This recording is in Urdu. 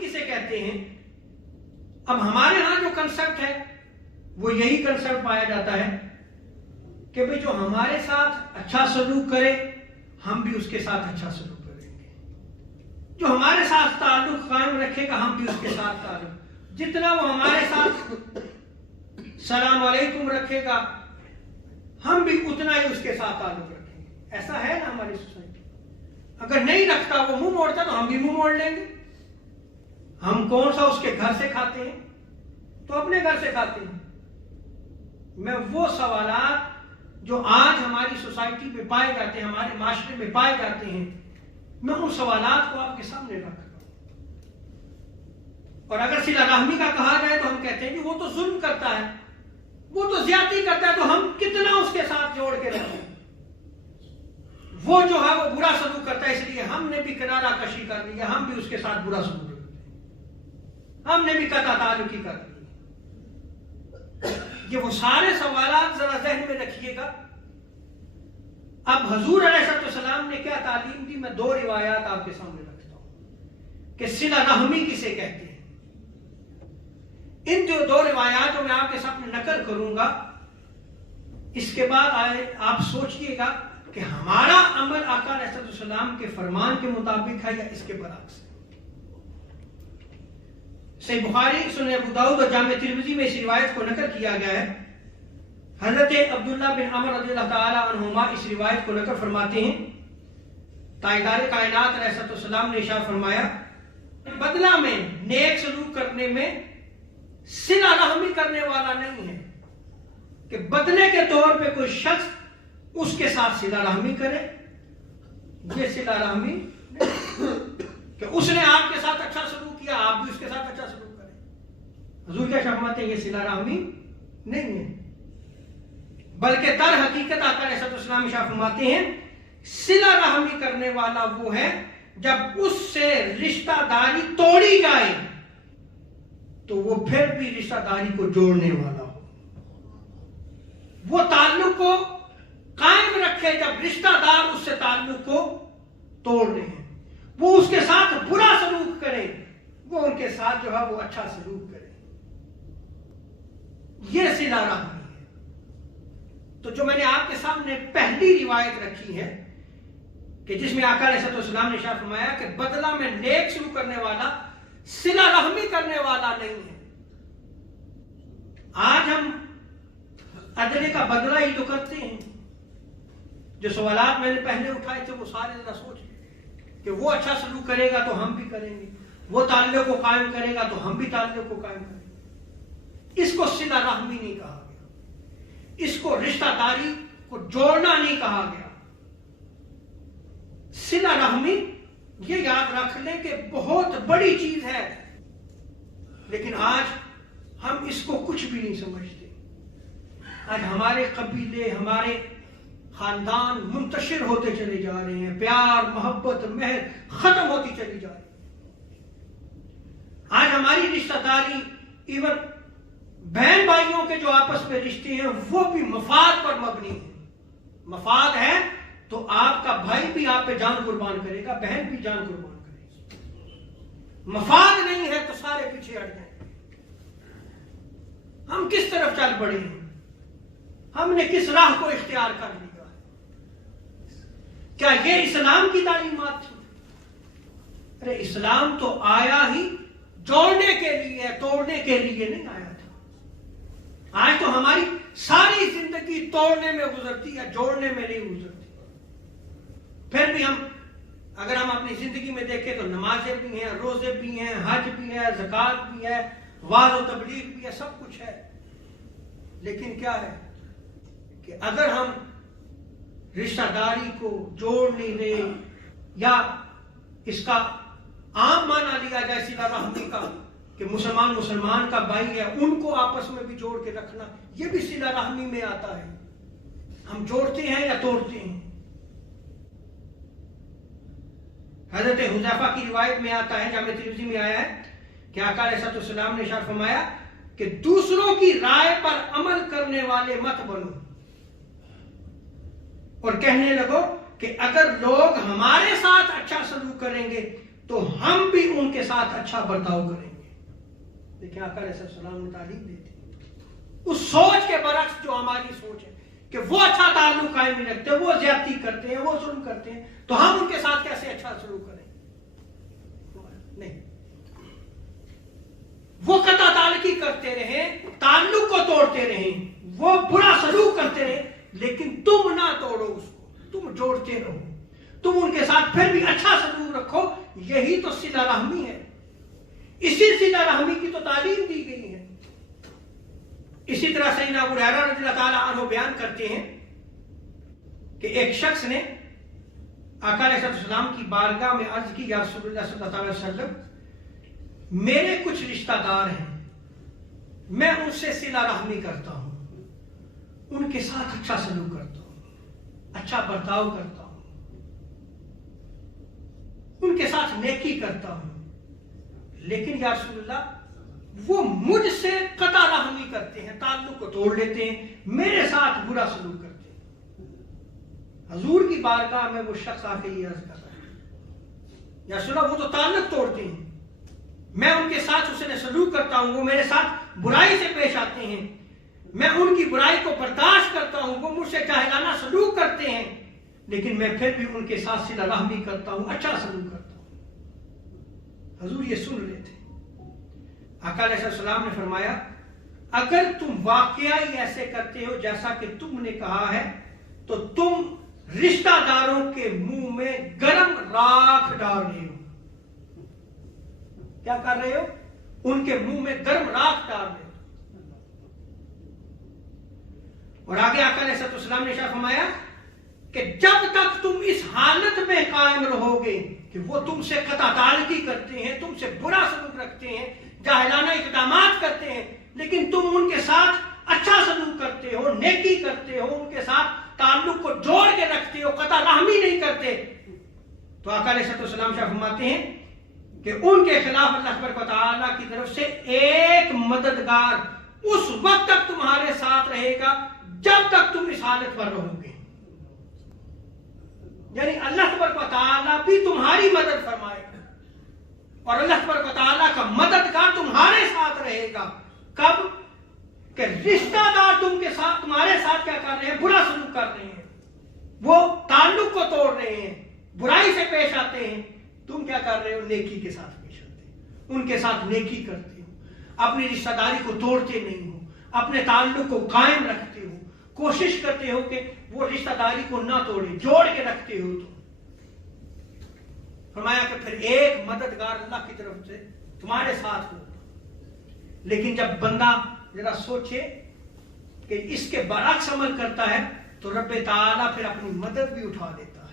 کسے کہتے ہیں؟ اب ہمارے ہاں جو کنسپٹ ہے وہ یہی کنسپٹ پایا جاتا ہے کہ بھئی جو ہمارے ساتھ اچھا سلوک کرے ہم بھی اس کے ساتھ اچھا سلوک کریں گے، جو ہمارے ساتھ تعلق قائم رکھے گا ہم بھی اس کے ساتھ تعلق، جتنا وہ ہمارے ساتھ سلام علیکم رکھے گا ہم بھی اتنا ہی اس کے ساتھ تعلق رکھیں گے۔ ایسا ہے نا ہماری سوسائٹی؟ اگر نہیں رکھتا، وہ منہ موڑتا تو ہم بھی منہ موڑ لیں گے۔ ہم کون سا اس کے گھر سے کھاتے ہیں؟ تو اپنے گھر سے کھاتے ہیں۔ میں وہ سوالات جو آج ہماری سوسائٹی میں پائے جاتے ہیں، ہمارے معاشرے میں پائے جاتے ہیں، میں ان سوالات کو آپ کے سامنے رکھ رہا ہوں۔ اور اگر صلہ رحمی کا کہا جائے تو ہم کہتے ہیں کہ وہ تو ظلم کرتا ہے، وہ تو زیادتی کرتا ہے، تو ہم کتنا اس کے ساتھ جوڑ کے رکھیں؟ وہ جو ہے وہ برا سلوک کرتا ہے، اس لیے ہم نے بھی کنارہ کشی کر لیا، ہم بھی اس کے ساتھ برا سلوک کرتے ہیں، ہم نے بھی قطع تعلقی کر لی۔ یہ وہ سارے سوالات ذرا ذہن میں رکھیے گا۔ اب حضور علیہ السلام نے کیا تعلیم دی؟ میں دو روایات آپ کے سامنے رکھتا ہوں کہ صلہ رحمی کسے کہتے ہیں۔ ان جو دو روایات جو میں آپ کے سامنے نقل کروں گا، اس کے بعد آپ سوچئے گا کہ ہمارا عمل آقا علیہ السلام کے فرمان کے مطابق ہے یا اس کے برعکس ہے۔ صحیح بخاری، سنن ابو داؤد اور جامع ترمذی میں اس روایت کو نقل کیا گیا ہے۔ حضرت عبداللہ بن عمر رضی اللہ تعالی عنہما اس روایت کو نقل فرماتے ہیں، تاجدار کائنات علیہ السلام نے ارشاد فرمایا، بدلہ میں نیک سلوک کرنے میں صلہ رحمی کرنے والا نہیں ہے کہ بدلے کے طور پہ کوئی شخص اس کے ساتھ صلہ رحمی کرے۔ یہ صلہ رحمی کہ اس نے آپ کے ساتھ اچھا سلوک کیا، آپ بھی اس کے ساتھ اچھا سلوک کریں۔ حضور کیا فرماتے ہیں؟ یہ صلہ رحمی نہیں ہے، بلکہ در حقیقت آقا علیہ السلام ارشاد فرماتے ہیں صلہ رحمی کرنے والا وہ ہے جب اس سے رشتہ داری توڑی جائے تو وہ پھر بھی رشتہ داری کو جوڑنے والا ہو، وہ تعلق کو قائم رکھے جب رشتہ دار اس سے تعلق کو توڑ رہے ہیں، وہ اس کے ساتھ برا سلوک کرے، وہ ان کے ساتھ جو ہے وہ اچھا سلوک کرے۔ یہ صلہ رحمی ہے۔ تو جو میں نے آپ کے سامنے پہلی روایت رکھی ہے کہ جس میں آقا علیہ السلام نے ارشاد فرمایا کہ بدلہ میں نیک سلوک کرنے والا صلہ رحمی کرنے والا نہیں ہے۔ آج ہم اجرے کا بدلہ ہی تو کرتے ہیں۔ جو سوالات میں نے پہلے اٹھائے تھے وہ سارے ذرا سوچ کہ وہ اچھا سلوک کرے گا تو ہم بھی کریں گے، وہ تعلق کو قائم کرے گا تو ہم بھی تعلق کو قائم کریں گے۔ اس کو صلہ رحمی نہیں کہا گیا، اس کو رشتہ داری کو جوڑنا نہیں کہا گیا۔ صلہ رحمی یہ یاد رکھ لیں کہ بہت بڑی چیز ہے، لیکن آج ہم اس کو کچھ بھی نہیں سمجھتے۔ آج ہمارے قبیلے، ہمارے خاندان منتشر ہوتے چلے جا رہے ہیں، پیار، محبت، مہر ختم ہوتی چلی جا رہی ہے۔ آج ہماری رشتہ داری، ایون بہن بھائیوں کے جو آپس میں رشتے ہیں وہ بھی مفاد پر مبنی ہیں۔ مفاد ہے تو آپ کا بھائی بھی آپ پہ جان قربان کرے گا، بہن بھی جان قربان کرے گی۔ مفاد نہیں ہے تو سارے پیچھے ہٹ جائیں۔ ہم کس طرف چل پڑے ہیں؟ ہم نے کس راہ کو اختیار کر لیا؟ کیا یہ اسلام کی تعلیمات تھی؟ ارے اسلام تو آیا ہی جوڑنے کے لیے، توڑنے کے لیے نہیں آیا تھا۔ آج تو ہماری ساری زندگی توڑنے میں گزرتی ہے، جوڑنے میں نہیں گزرتی۔ پھر بھی اگر ہم اپنی زندگی میں دیکھیں تو نمازیں بھی ہیں، روزے بھی ہیں، حج بھی ہے، زکوٰۃ بھی ہے، وعظ و تبلیغ بھی ہے، سب کچھ ہے۔ لیکن کیا ہے کہ اگر ہم رشتہ داری کو جوڑ نہیں رہے، یا اس کا عام معنی لیا جائے صلہ رحمی کا کہ مسلمان کا بھائی ہے، ان کو آپس میں بھی جوڑ کے رکھنا، یہ بھی صلہ رحمی میں آتا ہے۔ ہم جوڑتے ہیں یا توڑتے ہیں؟ حضرت حذیفہ کی روایت میں آتا ہے، جامع ترمذی میں آیا ہے کہ آقا علیہ السلام نے ارشاد فرمایا کہ دوسروں کی رائے پر عمل کرنے والے مت بنو، اور کہنے لگو کہ اگر لوگ ہمارے ساتھ اچھا سلوک کریں گے تو ہم بھی ان کے ساتھ اچھا برتاؤ کریں گے. لیکن آقا علیہ السلام نے تعلیم دی تھی اس سوچ کے برعکس جو ہماری سوچ ہے کہ وہ اچھا تعلق قائم نہیں رکھتے, وہ زیادتی کرتے ہیں, وہ ظلم کرتے ہیں, تو ہم ان کے ساتھ کیسے اچھا سلوک کریں؟ نہیں, وہ قطع تعلقی کرتے رہیں, تعلق کو توڑتے رہیں, وہ برا سلوک کرتے رہیں, لیکن تم نہ توڑو اس کو, تم جوڑتے رہو, تم ان کے ساتھ پھر بھی اچھا سلوک رکھو. یہی تو صلہ رحمی ہے, اسی صلہ رحمی کی تو تعلیم دی گئی ہے. اسی طرح سیدنا ابو ہریرہ رضی اللہ تعالیٰ عنہ بیان کرتے ہیں کہ ایک شخص نے آقا علیہ السلام کی بارگاہ میں عرض کی, یا رسول اللہ صلی اللہ علیہ وسلم, میرے کچھ رشتہ دار ہیں, میں ان سے صلہ رحمی کرتا ہوں, ان کے ساتھ اچھا سلوک کرتا ہوں, اچھا برتاؤ کرتا ہوں, ان کے ساتھ نیکی کرتا ہوں, لیکن یا رسول اللہ وہ مجھ سے قطع رحمی کرتے ہیں, تعلق کو توڑ لیتے ہیں, میرے ساتھ برا سلوک کرتے ہیں. حضور کی بارگاہ میں وہ شخص آ کے یہ عرض کر رہا ہے, یا رسول اللہ وہ تو تعلق توڑتے ہیں, میں ان کے ساتھ حسن سلوک کرتا ہوں, وہ میرے ساتھ برائی سے پیش آتے ہیں, میں ان کی برائی کو برداشت کرتا ہوں, وہ مجھ سے جاہلانہ سلوک کرتے ہیں, لیکن میں پھر بھی ان کے ساتھ صلہ رحمی کرتا ہوں, اچھا سلوک کرتا ہوں. حضور یہ سن رہے تھے. آقا علیہ السلام نے فرمایا, اگر تم واقعی ایسے کرتے ہو جیسا کہ تم نے کہا ہے, تو تم رشتہ داروں کے منہ میں گرم راکھ ڈال رہے ہو. کیا کر رہے ہو؟ ان کے منہ میں گرم راکھ ڈال رہے ہو. اور آگے آقا علیہ السلام نے ارشاد فرمایا کہ جب تک تم اس حالت میں قائم رہو گے کہ وہ تم سے قطع تعلقی کرتے ہیں, تم سے برا سلوک رکھتے ہیں, جاہلانہ اقدامات کرتے ہیں, لیکن تم ان کے ساتھ اچھا سلوک کرتے ہو, نیکی کرتے ہو, ان کے ساتھ تعلق کو جوڑ کے رکھتے ہو, قطع رحمی نہیں کرتے, تو آقا علیہ السلام فرماتے ہیں کہ ان کے خلاف اللہ تبارک و تعالیٰ کی طرف سے ایک مددگار اس وقت تک تمہارے ساتھ رہے گا جب تک تم اس حالت پر رہو گے. یعنی اللہ تبارک و تعالیٰ بھی تمہاری مدد فرمائے گا, اور اللہ تبارک و تعالیٰ کا مددگار تمہارے ساتھ رہے گا. کب؟ کہ رشتہ دار تم کے ساتھ, تمہارے ساتھ کیا کر رہے ہیں؟ برا سلوک کر رہے ہیں, وہ تعلق کو توڑ رہے ہیں, برائی سے پیش آتے ہیں, تم کیا کر رہے ہو؟ نیکی کے ساتھ پیش آتے ہیں, ان کے ساتھ نیکی کرتے ہو, اپنی رشتہ داری کو توڑتے نہیں ہو, اپنے تعلق کو قائم رکھتے ہو, کوشش کرتے ہو کہ وہ رشتہ داری کو نہ توڑے, جوڑ کے رکھتے ہو. تو فرمایا کہ پھر ایک مددگار اللہ کی طرف سے تمہارے ساتھ ہو. لیکن جب بندہ ذرا سوچے کہ اس کے برعکس عمل کرتا ہے تو رب تعالیٰ پھر اپنی مدد بھی اٹھا دیتا ہے.